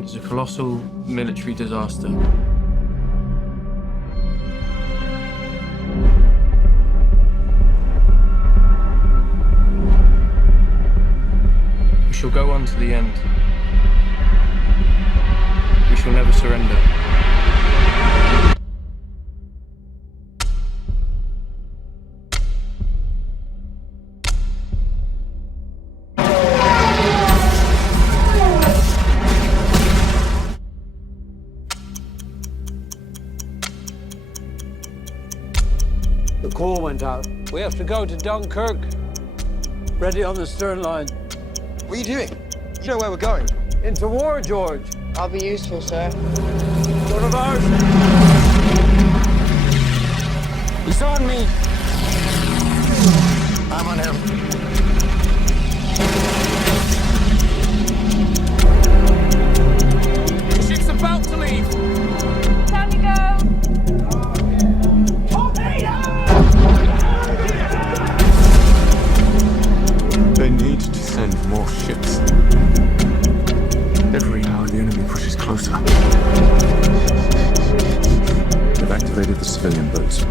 evacuation is a colossal military disaster. We shall go on to the end. We shall never surrender. The call went out. We have to go to Dunkirk. Ready on the stern line. What are you doing? You know where we're going. Into war, George. I'll be useful, sir. One of ours. He's on me. I'm on him. The ship's about to leave. Down you go. They need to send more ships. Every hour the enemy pushes closer. They've activated the civilian boats.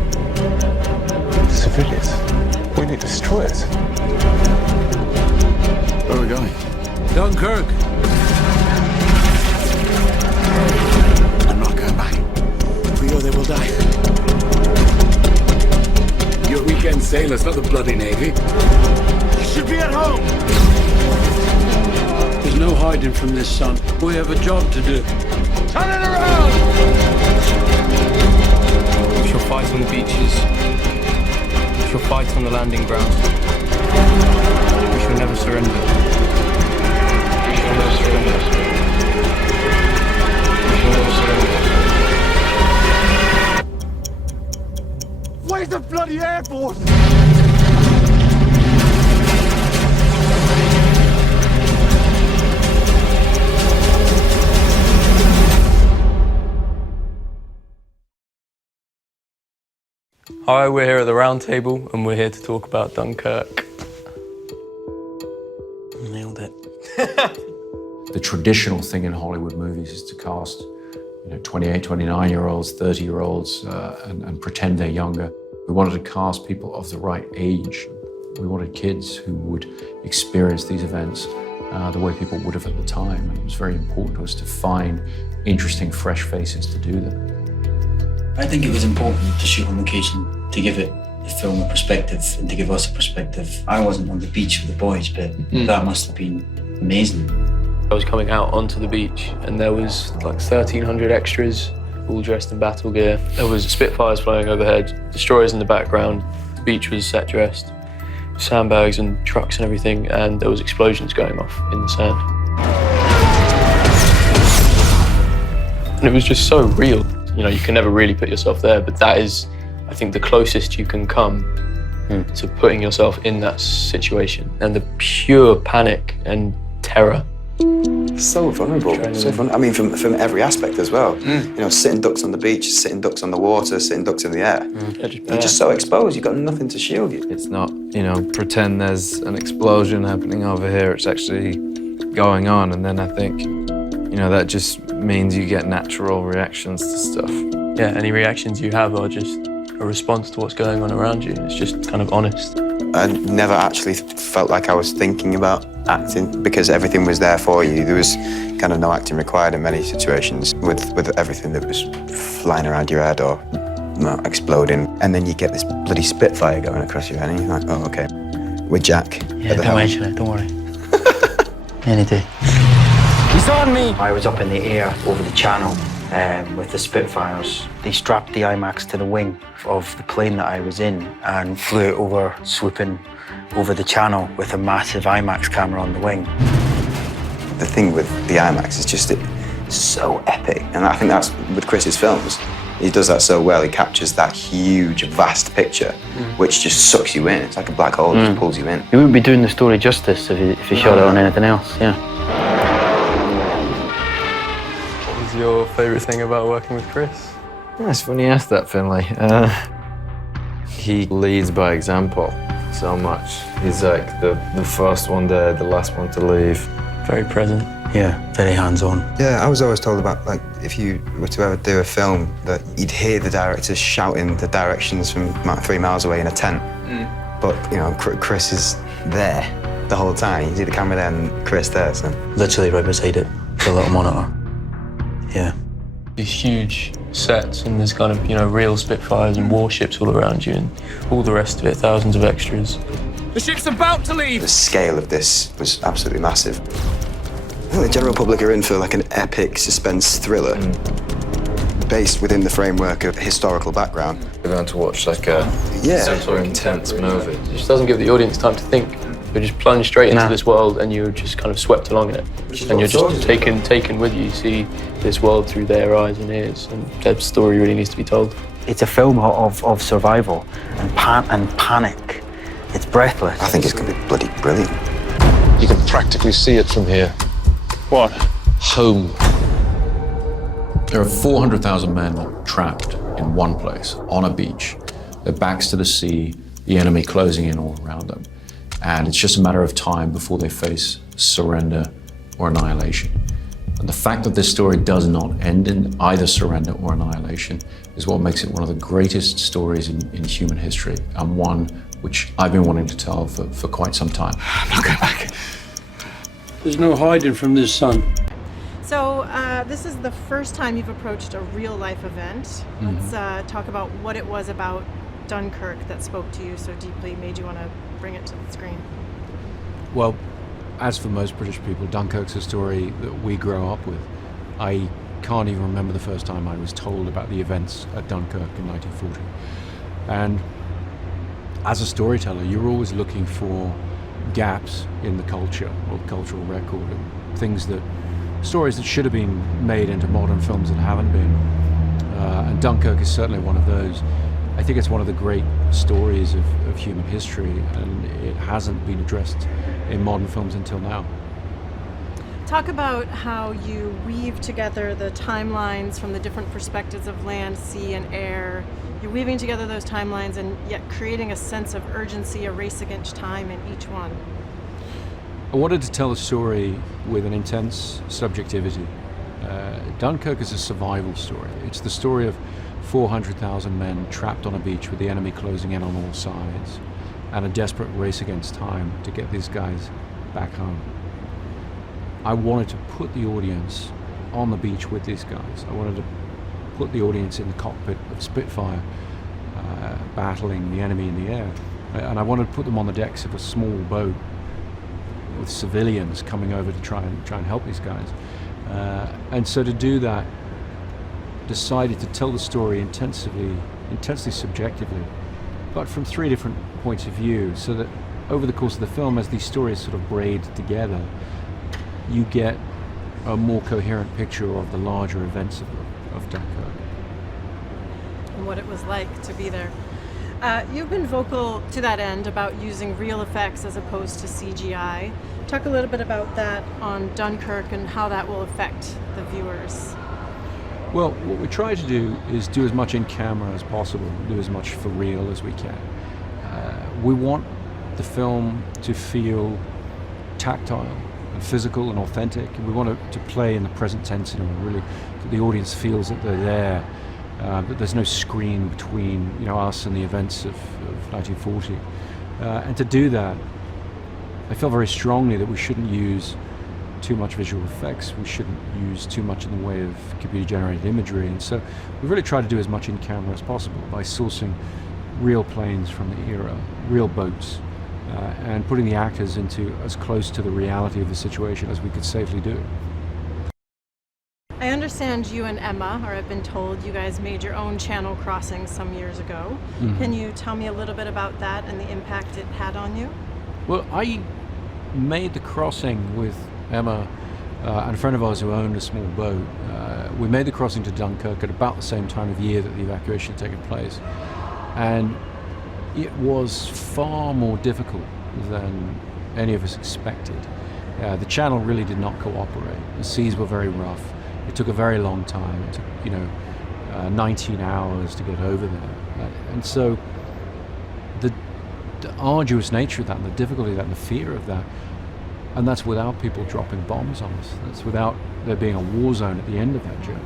Civilians? We need destroyers. Where are we going? Dunkirk. I'm not going back. If we go, they will die. You're weekend sailors, not the bloody Navy. You should be at home. There's no hiding from this, son. We have a job to do. Turn it around! We shall fight on the beaches. We shall fight on the landing grounds. We shall never surrender. We shall never surrender. We shall never surrender. Where's the bloody Air Force? Hi, we're here at the round table and we're here to talk about Dunkirk. Nailed it. The traditional thing in Hollywood movies is to cast 28, 29-year-olds, 30-year-olds and pretend they're younger. We wanted to cast people of the right age. We wanted kids who would experience these events the way people would have at the time. And it was very important to us to find interesting, fresh faces to do that. I think it was important to shoot on location, to give the film a perspective and to give us a perspective. I wasn't on the beach with the boys, but that must have been amazing. I was coming out onto the beach and there was like 1,300 extras, all dressed in battle gear. There was Spitfires flying overhead, destroyers in the background. The beach was set dressed, sandbags and trucks and everything, and there was explosions going off in the sand. And it was just so real. You can never really put yourself there, but that is, I think, the closest you can come to putting yourself in that situation. And the pure panic and terror. So vulnerable, so vulnerable. I mean, from every aspect as well. Sitting ducks on the beach, sitting ducks on the water, sitting ducks in the air. You're just so exposed, you've got nothing to shield you. It's not, pretend there's an explosion happening over here, it's actually going on, and then I think, that just means you get natural reactions to stuff. Yeah, any reactions you have are just a response to what's going on around you. It's just kind of honest. I never actually felt like I was thinking about acting because everything was there for you. There was kind of no acting required in many situations with everything that was flying around your head or exploding. And then you get this bloody Spitfire going across your head and you're like, oh, okay. With Jack. Yeah, don't mention it, don't worry. Any day. He's on me. I was up in the air over the channel with the Spitfires. They strapped the IMAX to the wing of the plane that I was in and flew it over, swooping over the channel with a massive IMAX camera on the wing. The thing with the IMAX is just it's so epic. And I think that's with Chris's films. He does that so well. He captures that huge, vast picture, which just sucks you in. It's like a black hole, it just pulls you in. You wouldn't be doing the story justice if you shot it on anything else, yeah. What was your favourite thing about working with Chris? It's funny you asked that, Finlay. He leads by example so much. He's like the first one there, the last one to leave. Very present. Yeah, very hands-on. Yeah, I was always told about, like, if you were to ever do a film, that you'd hear the directors shouting the directions from 3 miles away in a tent. But, you know, Chris is there the whole time. You see the camera there and Chris there, so. Literally right beside it, the little monitor. Yeah. These huge sets and there's kind of, you know, real Spitfires and warships all around you and all the rest of it, thousands of extras. The ship's about to leave! The scale of this was absolutely massive. I think the general public are in for like an epic suspense thriller based within the framework of historical background. We're going to watch like a super intense movie. It just doesn't give the audience time to think. You're just plunged straight into this world and you're just kind of swept along in it. And you're just taken with you. You see this world through their eyes and ears, and that story really needs to be told. It's a film of survival and panic. It's breathless. I think it's going to be bloody brilliant. You can practically see it from here. What? Home. There are 400,000 men trapped in one place, on a beach. Their backs to the sea, the enemy closing in all around them. And it's just a matter of time before they face surrender or annihilation. And the fact that this story does not end in either surrender or annihilation is what makes it one of the greatest stories in human history, and one which I've been wanting to tell for quite some time. I'm not going back. There's no hiding from this sun. So this is the first time you've approached a real-life event. Let's talk about what it was about Dunkirk that spoke to you so deeply, made you want to bring it to the screen. Well, as for most British people, Dunkirk's a story that we grow up with. I can't even remember the first time I was told about the events at Dunkirk in 1940. And as a storyteller, you're always looking for gaps in the culture or the cultural record, and stories that should have been made into modern films that haven't been. And Dunkirk is certainly one of those. I think it's one of the great stories of human history, and it hasn't been addressed in modern films until now. Talk about how you weave together the timelines from the different perspectives of land, sea, and air. You're weaving together those timelines and yet creating a sense of urgency, a race against time in each one. I wanted to tell a story with an intense subjectivity. Dunkirk is a survival story. It's the story of 400,000 men trapped on a beach with the enemy closing in on all sides, and a desperate race against time to get these guys back home. I wanted to put the audience on the beach with these guys. I wanted to put the audience in the cockpit of Spitfire, battling the enemy in the air. And I wanted to put them on the decks of a small boat with civilians coming over to try and help these guys. And so to do that, decided to tell the story intensely subjectively, but from 3 different points of view, so that over the course of the film, as these stories sort of braid together, you get a more coherent picture of the larger events of Dunkirk. And what it was like to be there. You've been vocal to that end about using real effects as opposed to CGI. Talk a little bit about that on Dunkirk and how that will affect the viewers. Well, what we try to do is do as much in camera as possible, do as much for real as we can. We want the film to feel tactile and physical and authentic. We want it to play in the present tense in a really, that the audience feels that they're there, that there's no screen between us and the events of 1940. And to do that, I feel very strongly that we shouldn't use too much visual effects. We shouldn't use too much in the way of computer-generated imagery. And so we really try to do as much in camera as possible by sourcing real planes from the era, real boats, and putting the actors into as close to the reality of the situation as we could safely do. I understand you and Emma, or I've been told you guys made your own channel crossing some years ago. Can you tell me a little bit about that and the impact it had on you? Well, I made the crossing with Emma and a friend of ours who owned a small boat. We made the crossing to Dunkirk at about the same time of year that the evacuation had taken place. And it was far more difficult than any of us expected. The channel really did not cooperate. The seas were very rough. It took a very long time. It took, 19 hours to get over there. And so the arduous nature of that and the difficulty of that and the fear of that And that's without people dropping bombs on us. That's without there being a war zone at the end of that journey.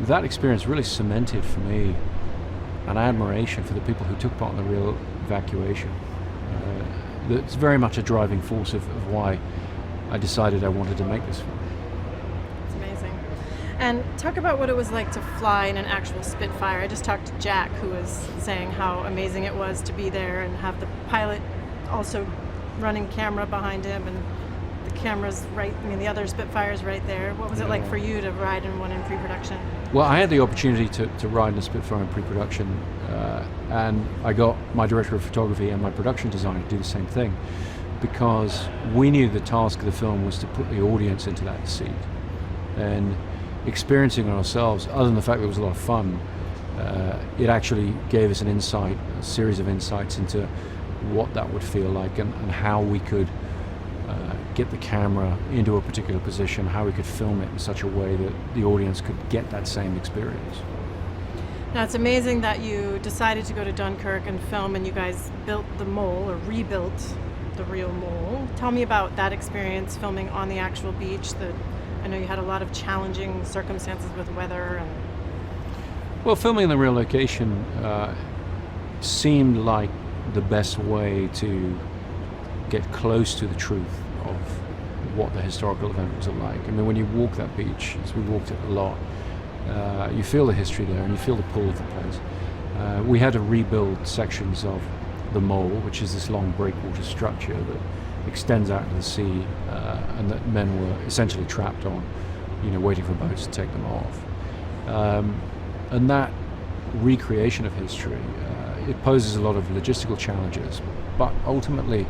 That experience really cemented for me an admiration for the people who took part in the real evacuation. That's very much a driving force of why I decided I wanted to make this film. It's amazing. And talk about what it was like to fly in an actual Spitfire. I just talked to Jack, who was saying how amazing it was to be there and have the pilot also running camera behind him, and the camera's right, I mean the other Spitfire's right there. What was it like for you to ride in one in pre-production? Well, I had the opportunity to ride in a Spitfire in pre-production, and I got my director of photography and my production designer to do the same thing, because we knew the task of the film was to put the audience into that seat. And experiencing it ourselves, other than the fact that it was a lot of fun, it actually gave us an insight, a series of insights into what that would feel like, and how we could get the camera into a particular position, how we could film it in such a way that the audience could get that same experience. Now, it's amazing that you decided to go to Dunkirk and film, and you guys built the mole, or rebuilt the real mole. Tell me about that experience filming on the actual beach. I know you had a lot of challenging circumstances with weather. Well, filming in the real location seemed like the best way to get close to the truth of what the historical event was like. I mean, when you walk that beach, as we walked it a lot, you feel the history there and you feel the pull of the place. We had to rebuild sections of the mole, which is this long breakwater structure that extends out into the sea, and that men were essentially trapped on, waiting for boats to take them off. And that recreation of history, it poses a lot of logistical challenges, but ultimately,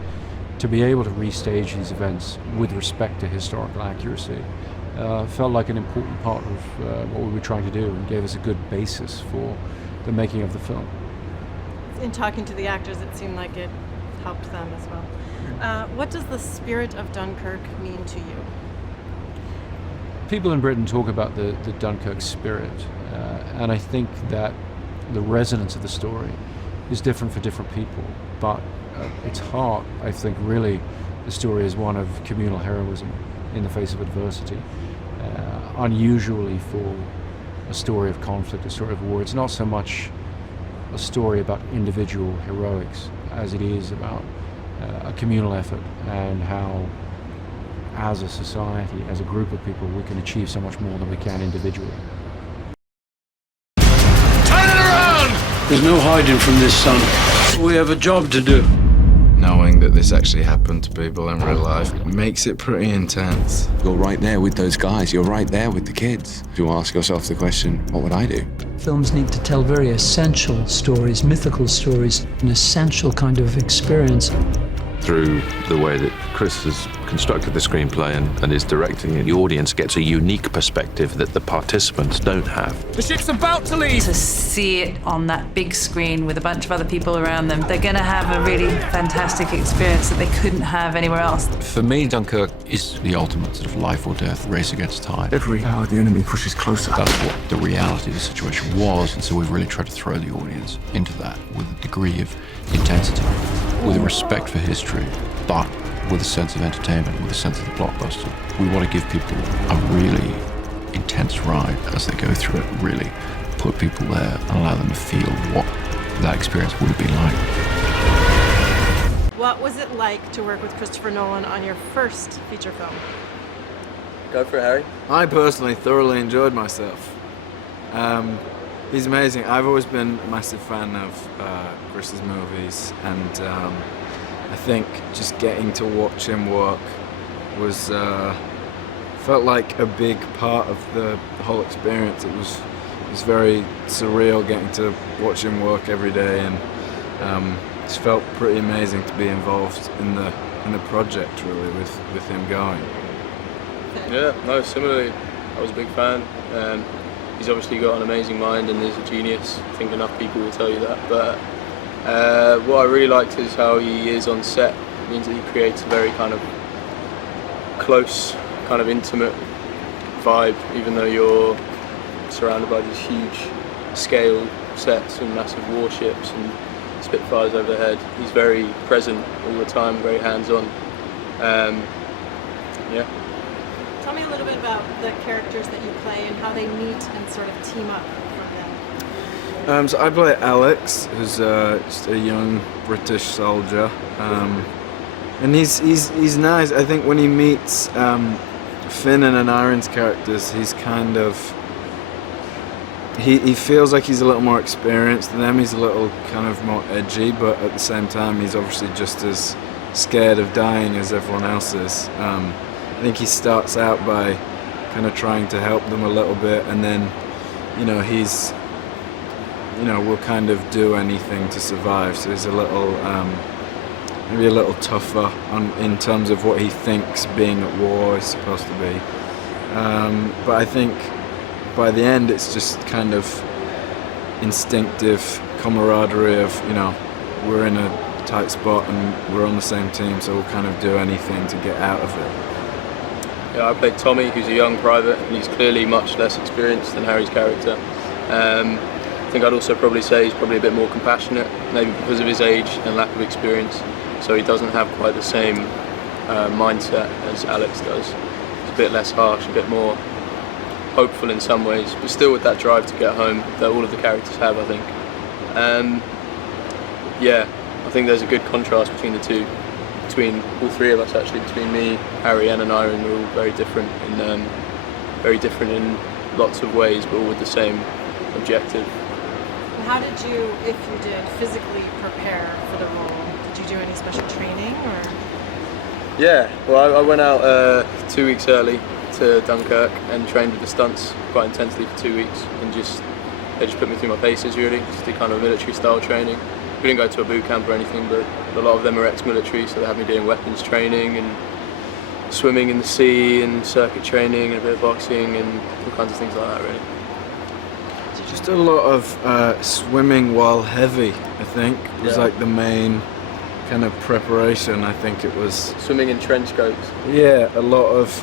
to be able to restage these events with respect to historical accuracy felt like an important part of what we were trying to do, and gave us a good basis for the making of the film. In talking to the actors, it seemed like it helped them as well. What does the spirit of Dunkirk mean to you? People in Britain talk about the Dunkirk spirit, and I think that the resonance of the story is different for different people, but its heart, I think, really, the story is one of communal heroism in the face of adversity. Unusually for a story of conflict, a story of war, it's not so much a story about individual heroics as it is about a communal effort, and how, as a society, as a group of people, we can achieve so much more than we can individually. Turn it around! There's no hiding from this, son. We have a job to do. Knowing that this actually happened to people in real life makes it pretty intense. You're right there with those guys. You're right there with the kids. You ask yourself the question, what would I do? Films need to tell very essential stories, mythical stories, an essential kind of experience. Through the way that Chris has constructed the screenplay and is directing it, the audience gets a unique perspective that the participants don't have. The ship's about to leave! To see it on that big screen with a bunch of other people around them, they're going to have a really fantastic experience that they couldn't have anywhere else. For me, Dunkirk is the ultimate sort of life or death race against time. Every hour the enemy pushes closer. That's what the reality of the situation was, and so we've really tried to throw the audience into that with a degree of intensity, with a respect for history, but with a sense of entertainment, with a sense of the blockbuster. We want to give people a really intense ride as they go through it, really put people there and allow them to feel what that experience would have been like. What was it like to work with Christopher Nolan on your first feature film? Go for it, Harry. I personally thoroughly enjoyed myself. He's amazing. I've always been a massive fan of Chris's movies, and I think just getting to watch him work was felt like a big part of the whole experience. It was very surreal getting to watch him work every day, and it felt pretty amazing to be involved in the project, really, with him going. Yeah, no, similarly, I was a big fan. He's obviously got an amazing mind and is a genius. I think enough people will tell you that. But what I really liked is how he is on set. It means that he creates a very kind of close, kind of intimate vibe, even though you're surrounded by these huge scale sets and massive warships and Spitfires overhead. He's very present all the time, very hands-on. Yeah. Tell me a little bit about the characters that you play and how they meet and sort of team up from them. So I play Alex, who's just a young British soldier, and he's nice. I think when he meets Finn and Aneurin's characters, he's kind of he feels like he's a little more experienced than them. He's a little kind of more edgy, but at the same time, he's obviously just as scared of dying as everyone else is. I think he starts out by kind of trying to help them a little bit, and then, he's, will kind of do anything to survive. So he's a little, maybe a little tougher in terms of what he thinks being at war is supposed to be. But I think by the end, it's just kind of instinctive camaraderie of, we're in a tight spot and we're on the same team, so we'll kind of do anything to get out of it. Yeah, I played Tommy, who's a young private, and he's clearly much less experienced than Harry's character. I think I'd also probably say he's probably a bit more compassionate, maybe because of his age and lack of experience, so he doesn't have quite the same mindset as Alex does. He's a bit less harsh, a bit more hopeful in some ways, but still with that drive to get home that all of the characters have, I think. Yeah, I think there's a good contrast between the two, between all three of us actually, between me, Harry and Aneurin. We're all very different in lots of ways, but all with the same objective. And how did you, if you did, physically prepare for the role? Did you do any special training or? Yeah, well I went out 2 weeks early to Dunkirk and trained with the stunts quite intensely for 2 weeks, and they just put me through my paces really, just did kind of military style training. We didn't go to a boot camp or anything, but a lot of them are ex-military, so they had me doing weapons training and swimming in the sea and circuit training and a bit of boxing and all kinds of things like that really. Just a lot of swimming while heavy, I think, was like the main kind of preparation. I think it was swimming in trench coats. Yeah, a lot of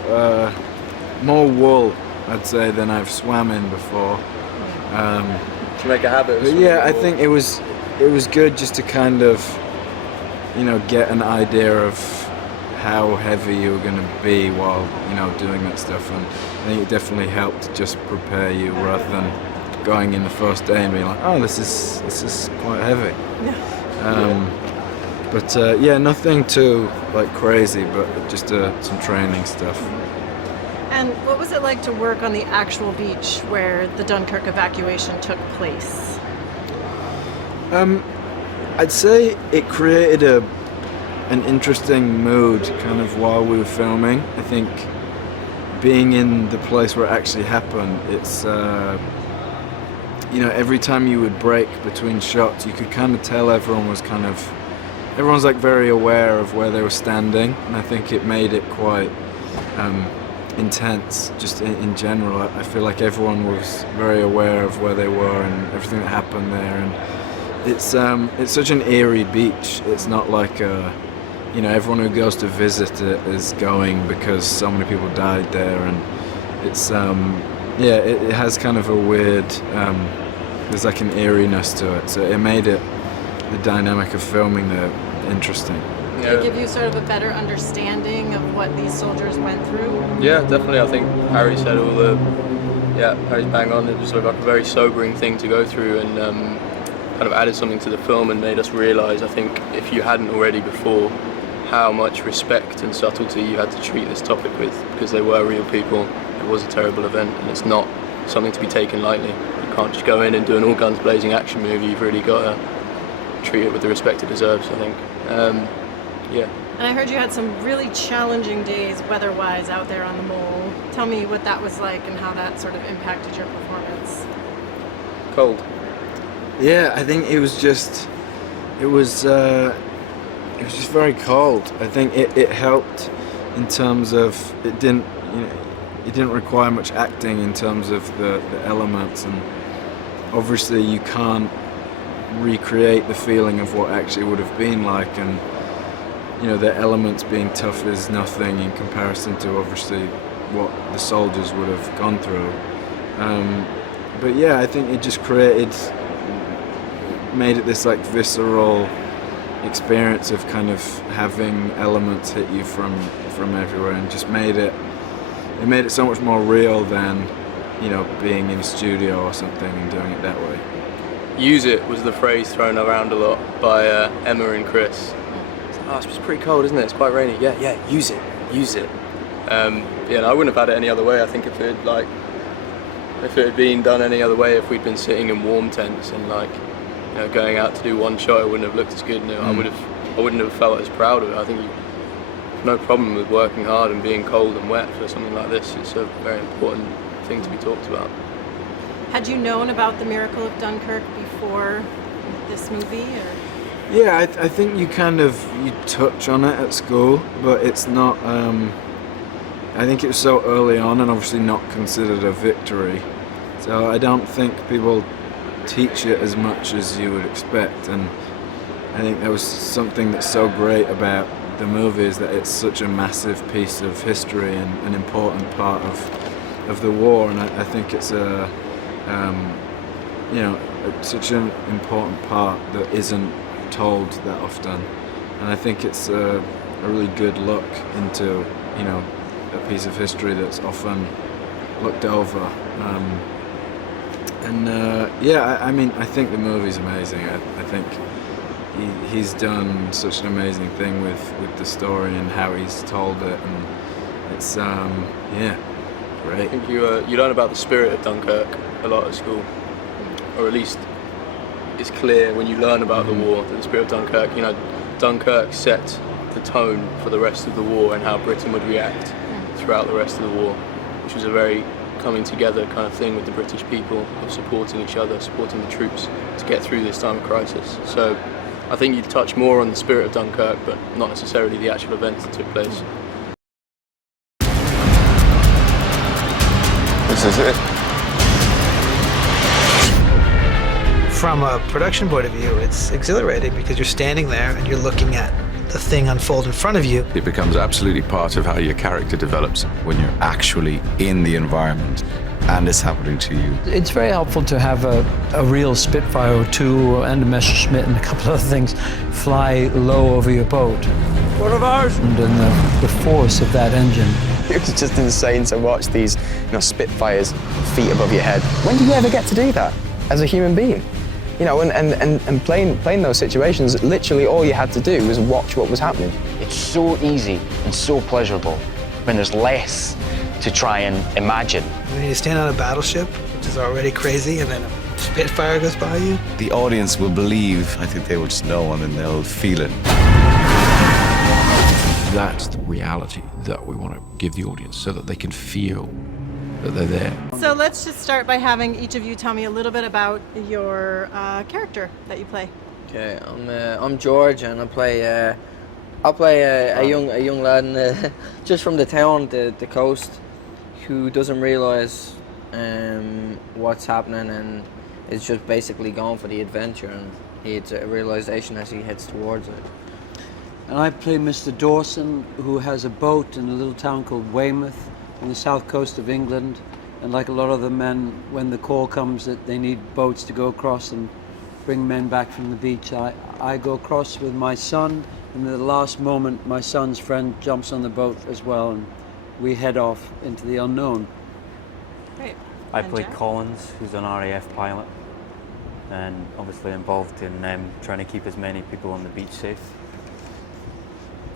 more wool, I'd say, than I've swam in before. To make a habit of swimming. Yeah, I think it was good just to kind of, get an idea of how heavy you were going to be while, doing that stuff. And I think it definitely helped to just prepare you rather than going in the first day and being like, oh, this is quite heavy. But nothing too crazy, but just some training stuff. And what was it like to work on the actual beach where the Dunkirk evacuation took place? I'd say it created an interesting mood kind of while we were filming. I think being in the place where it actually happened, it's every time you would break between shots, you could kind of tell everyone's very aware of where they were standing, and I think it made it quite intense just in general. I feel like everyone was very aware of where they were and everything that happened there, and it's such an eerie beach. It's not like everyone who goes to visit it is going because so many people died there, and it's it has kind of a weird there's like an eeriness to it, so it made the dynamic of filming there interesting. Did it give you sort of a better understanding of what these soldiers went through? Yeah, definitely. I think Harry said Harry's bang on. It was sort of like a very sobering thing to go through, and kind of added something to the film and made us realise, I think, if you hadn't already before, how much respect and subtlety you had to treat this topic with, because they were real people. It was a terrible event, and it's not something to be taken lightly. You can't just go in and do an all guns blazing action movie. You've really got to treat it with the respect it deserves, I think. And I heard you had some really challenging days weather-wise out there on the mole. Tell me what that was like and how that sort of impacted your performance. Cold. Yeah, I think it was just very cold. I think it helped in terms of it didn't require much acting in terms of the elements, and obviously you can't recreate the feeling of what actually would have been like, and the elements being tough is nothing in comparison to obviously what the soldiers would have gone through. But yeah, I think it just made it this like visceral experience of kind of having elements hit you from everywhere, and just made it so much more real than, you know, being in a studio or something and doing it that way. Use it was the phrase thrown around a lot by Emma and Chris. It's pretty cold, isn't it? It's quite rainy. Yeah, use it. Yeah, and I wouldn't have had it any other way. I think if it had been done any other way, if we'd been sitting in warm tents and going out to do one shot, it wouldn't have looked as good. I wouldn't have felt as proud of it. I think no problem with working hard and being cold and wet for something like this. It's a very important thing to be talked about. Had you known about the miracle of Dunkirk before this movie? Or? Yeah, I think you touch on it at school, but it's not. I think it was so early on and obviously not considered a victory. So I don't think people teach it as much as you would expect. And I think there was something that's so great about the movie, is that it's such a massive piece of history and an important part of the war. And I think it's such an important part that isn't told that often. And I think it's a really good look into, a piece of history that's often looked over. I think the movie's amazing. I think he's done such an amazing thing with the story and how he's told it, and it's great. I think you learn about the spirit of Dunkirk a lot at school, or at least it's clear when you learn about the war that the spirit of Dunkirk, Dunkirk set the tone for the rest of the war and how Britain would react throughout the rest of the war, which was a very coming together kind of thing with the British people, of supporting each other, supporting the troops to get through this time of crisis. So I think you touch more on the spirit of Dunkirk, but not necessarily the actual events that took place. This is it. From a production point of view, it's exhilarating because you're standing there and you're looking at the thing unfold in front of you. It becomes absolutely part of how your character develops when you're actually in the environment and it's happening to you. It's very helpful to have a real Spitfire or two and a Messerschmitt and a couple of other things fly low over your boat. One of ours! And the force of that engine. It was just insane to watch these Spitfires feet above your head. When do you ever get to do that as a human being? And playing those situations, literally all you had to do was watch what was happening. It's so easy and so pleasurable when there's less to try and imagine. When you stand on a battleship, which is already crazy, and then a Spitfire goes by you. The audience will believe. I think they will just know, and then they'll feel it. That's the reality that we want to give the audience so that they can feel that they're there. So let's just start by having each of you tell me a little bit about your character that you play. Okay, I'm George, and I play a young lad just from the town, the coast, who doesn't realise what's happening and is just basically going for the adventure, and he has a realisation as he heads towards it. And I play Mr. Dawson, who has a boat in a little town called Weymouth on the south coast of England. And like a lot of the men, when the call comes that they need boats to go across and bring men back from the beach, I go across with my son, and at the last moment my son's friend jumps on the boat as well, and we head off into the unknown. Great. I play Collins, who's an RAF pilot, and obviously involved in trying to keep as many people on the beach safe.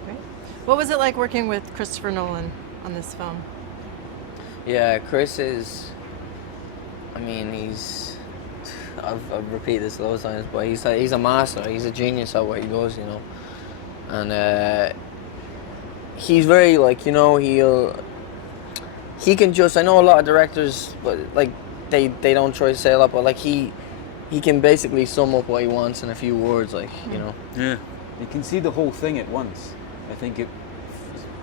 Great. What was it like working with Christopher Nolan on this film? Yeah, Chris is, I've repeated this loads of times, but he's a master. He's a genius at what he does, and he's very he can just. I know a lot of directors, but they don't try to say a lot, but he can basically sum up what he wants in a few words, Yeah, you can see the whole thing at once. I think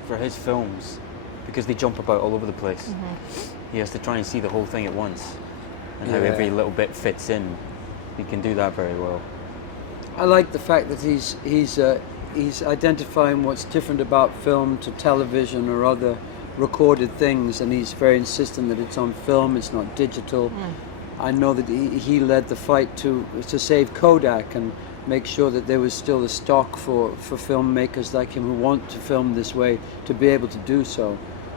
for his films, because they jump about all over the place. He has to try and see the whole thing at once, and how every little bit fits in. He can do that very well. I like the fact that he's identifying what's different about film to television or other recorded things, and he's very insistent that it's on film, it's not digital. I know that he led the fight to save Kodak, and make sure that there was still a stock for filmmakers like him who want to film this way to be able to do so.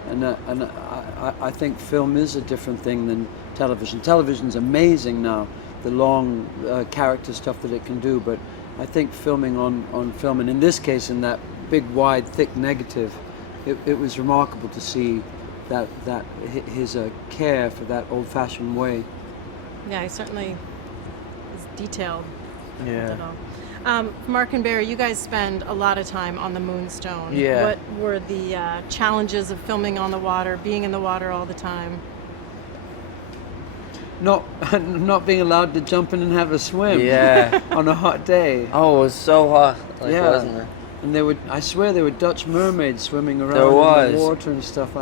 And I think film is a different thing than television. Television's amazing now, the long character stuff that it can do, but I think filming on film, and in this case in that big, wide, thick negative, it was remarkable to see that his care for that old-fashioned way. Yeah, he certainly is detailed. Yeah. Mark and Barry, you guys spend a lot of time on the Moonstone. Yeah. What were the challenges of filming on the water, being in the water all the time? Not being allowed to jump in and have a swim. Yeah. On a hot day. Oh, it was so hot. Like, yeah. Wasn't it? And I swear there were Dutch mermaids swimming around in the water and stuff.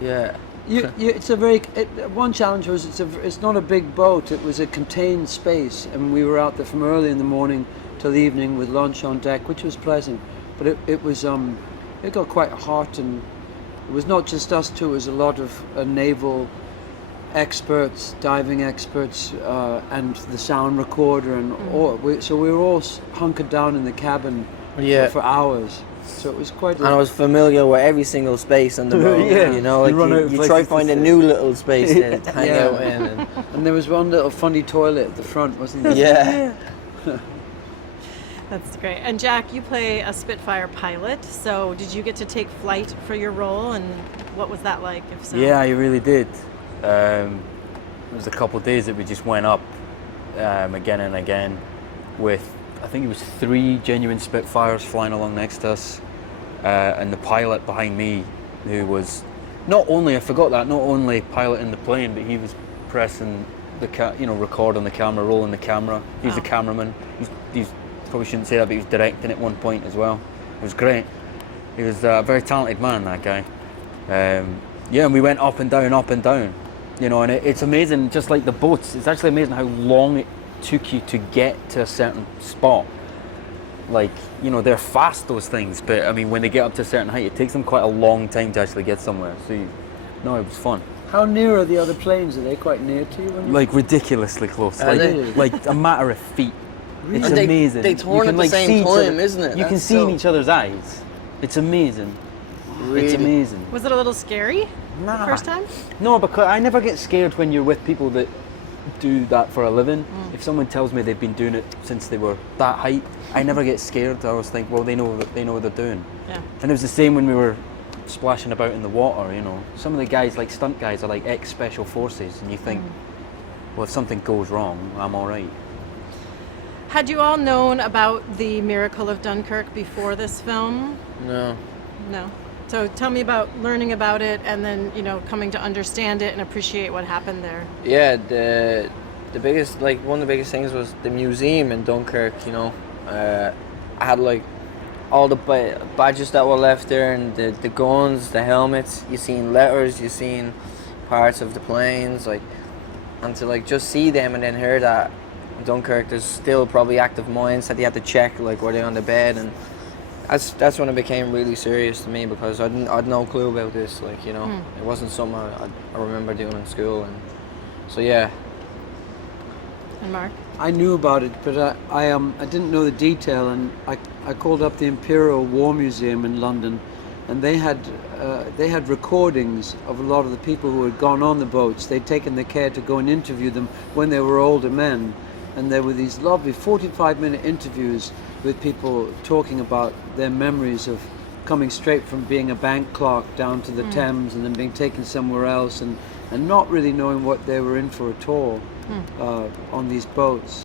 Yeah. It's a very. One challenge was it's not a big boat. It was a contained space, and we were out there from early in the morning till the evening with lunch on deck, which was pleasant. But it got quite hot, and it was not just us two. It was a lot of naval experts, diving experts, and the sound recorder, and so we were all hunkered down in the cabin for hours. So it was quite. And I was familiar with every single space on the boat. Yeah. You know, like you try to find a new little space to hang out in. And there was one little funny toilet at the front, wasn't there? Yeah. That's great. And Jack, you play a Spitfire pilot. So did you get to take flight for your role, and what was that like? If so. Yeah, I really did. It was a couple of days that we just went up again and again with, I think it was 3 genuine Spitfires flying along next to us, and the pilot behind me, who was not only piloting the plane, but he was pressing the record on the camera, rolling the camera. He's the cameraman. He's probably shouldn't say that, but he was directing at one point as well. It was great. He was a very talented man, that guy. And we went up and down. You know, and it's amazing, just like the boats, it's actually amazing how long it took you to get to a certain spot. Like, you know, they're fast, those things, but I mean, when they get up to a certain height, it takes them quite a long time to actually get somewhere. So, it was fun. How near are the other planes? Are they quite near to you? Like, ridiculously close. Like a matter of feet. Really? It's And amazing. They turn at the same time, isn't it? You can see in each other's eyes. It's amazing. Really? It's amazing. Was it a little scary the first time? No, because I never get scared when you're with people that do that for a living. If someone tells me they've been doing it since they were that height, I never get scared. I always think, well, they know what they're doing. Yeah. And it was the same when we were splashing about in the water, you know. Some of the guys, like stunt guys, are like ex-special forces, and you think, well, if something goes wrong, I'm all right. Had you all known about the miracle of Dunkirk before this film? No. No. So tell me about learning about it and then, coming to understand it and appreciate what happened there. Yeah, the biggest, one of the biggest things was the museum in Dunkirk, I had, all the badges that were left there, and the guns, the helmets. You seen letters, you seen parts of the planes, and to, just see them and then hear that in Dunkirk there's still probably active mines that you had to check, were they on the bed, and that's when it became really serious to me, because I'd no clue about this, it wasn't something I remember doing in school, and so yeah. And Mark? I knew about it, but I didn't know the detail, and I called up the Imperial War Museum in London, and they had recordings of a lot of the people who had gone on the boats. They'd taken the care to go and interview them when they were older men, and there were these lovely 45-minute interviews with people talking about their memories of coming straight from being a bank clerk down to the Thames and then being taken somewhere else, and not really knowing what they were in for at all on these boats.